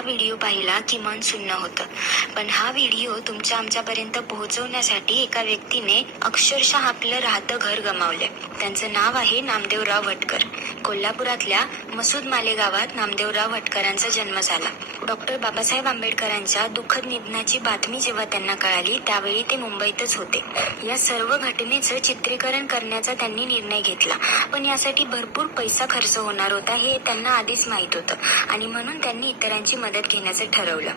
हा व्हिडिओ पाहिला की मन सुन्न होतं. पण हा व्हिडिओ तुमच्या आमच्यापर्यंत पोहोचवण्यासाठी एका व्यक्तीने अक्षरशः आपलं राहतं घर गमावलंय. त्यांचं नाव आहे नामदेवराव भटकर. कोल्हापुरातल्या मसूद माले गावात नामदेवराव भटकरांचा जन्म झाला. डॉक्टर बाबासाहेब आंबेडकरांच्या दुःखद निधनाची बातमी जेव्हा त्यांना कळाली त्यावेळी ते मुंबईतच होते. या सर्व घटनेचं चित्रीकरण करण्याचा त्यांनी निर्णय घेतला. पण यासाठी भरपूर पैसा खर्च होणार होता हे त्यांना आधीच माहीत होतं आणि म्हणून त्यांनी इतरांची मदत घेण्याचं ठरवलं.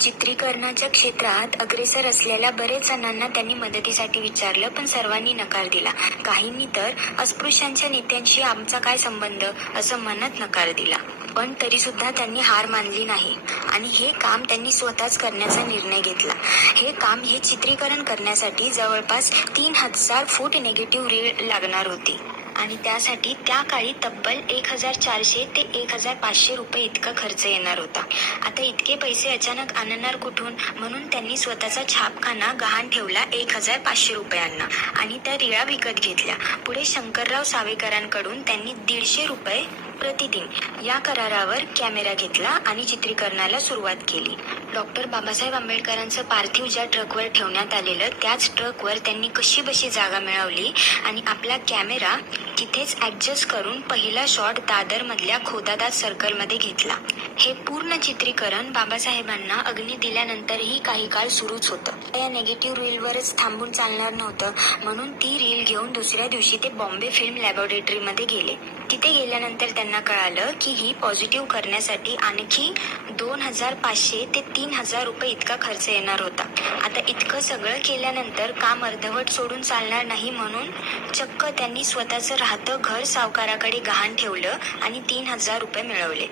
चित्रीकरणाच्या क्षेत्रात अग्रेसर असलेल्या बरेच जणांना त्यांनी मदतीसाठी विचारलं, पण सर्वांनी नकार दिला. काहींनी तर अस्पृश्यांच्या नेत्यांशी आमचा काय संबंध असं म्हणत नकार दिला. पण तरी सुद्धा त्यांनी हार मानली नाही आणि हे काम त्यांनी स्वतःच करण्याचा निर्णय घेतला. हे चित्रीकरण करण्यासाठी जवळपास 3000 फूट निगेटिव्ह रील लागणार होती आणि त्यासाठी त्या काळी तब्बल 1400 ते 1500 रुपये इतका खर्च येणार होता. आता इतके पैसे अचानक आणणार कुठून, म्हणून त्यांनी स्वतःचा छापखाना गहाण ठेवला 1500 रुपयांना आणि त्या रिळा विकत घेतल्या. पुढे शंकरराव सावेकरांकडून त्यांनी 150 रुपये प्रतिदिन या करारावर कॅमेरा घेतला आणि चित्रीकरणाला सुरुवात केली. डॉक्टर बाबासाहेब आंबेडकरांचं पार्थिव ज्या ट्रकवर ठेवण्यात आलेलं त्याच ट्रकवर त्यांनी कशीबशी जागा मिळवली आणि आपला कॅमेरा तिथेच ऍडजस्ट करून पहिला शॉट दादर मधल्या खोदादात सर्कलमध्ये घेतला. हे पूर्ण चित्रीकरण बाबासाहेबांना अग्नी दिल्यानंतरही काही काळ सुरूच होतं. या नेगेटिव्ह रीलवरच थांबून चालणार नव्हतं, म्हणून ती रील घेऊन दुसऱ्या दिवशी ते बॉम्बे फिल्म लॅबोरेटरीमध्ये गेले. तिथे गेल्यानंतर त्यांना कळालं की ही पॉझिटिव्ह करण्यासाठी आणखी 2500 ते 3000 रुपये इतका खर्च येणार होता. आता इतकं सगळं केल्यानंतर काम अर्धवट सोडून चालणार नाही, म्हणून चक्क त्यांनी स्वतःचं राहतं घर सावकाराकडे गहाण ठेवलं आणि 3000 रुपये मिळवले.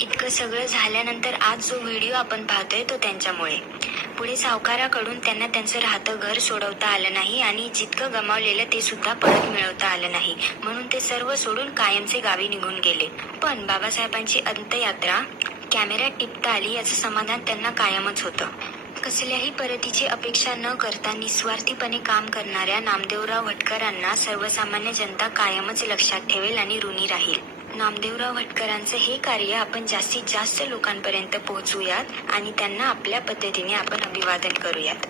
इतकं सगळं झाल्यानंतर आज जो व्हिडिओ आपण पाहतोय तो त्यांच्यामुळे. पुढे सावकाराकडून त्यांना त्यांचं राहतं घर सोडवता आलं नाही आणि जितकं गमावलेलं ते सुद्धा परत मिळवता आलं नाही, म्हणून ते सर्व सोडून कायमचे गावी निघून गेले. पण बाबासाहेबांची अंत्ययात्रा कॅमेऱ्यात टिपता आली याचं समाधान त्यांना कायमच होतं. कसल्याही परतीची अपेक्षा न करता निस्वार्थीपणे काम करणाऱ्या नामदेवराव भटकरांना सर्वसामान्य जनता कायमच लक्षात ठेवेल आणि ऋणी राहील. नामदेवराव भटकरांचं हे कार्य आपण जास्तीत जास्त लोकांपर्यंत पोहोचवूयात आणि त्यांना आपल्या पद्धतीने आपण अभिवादन करूयात.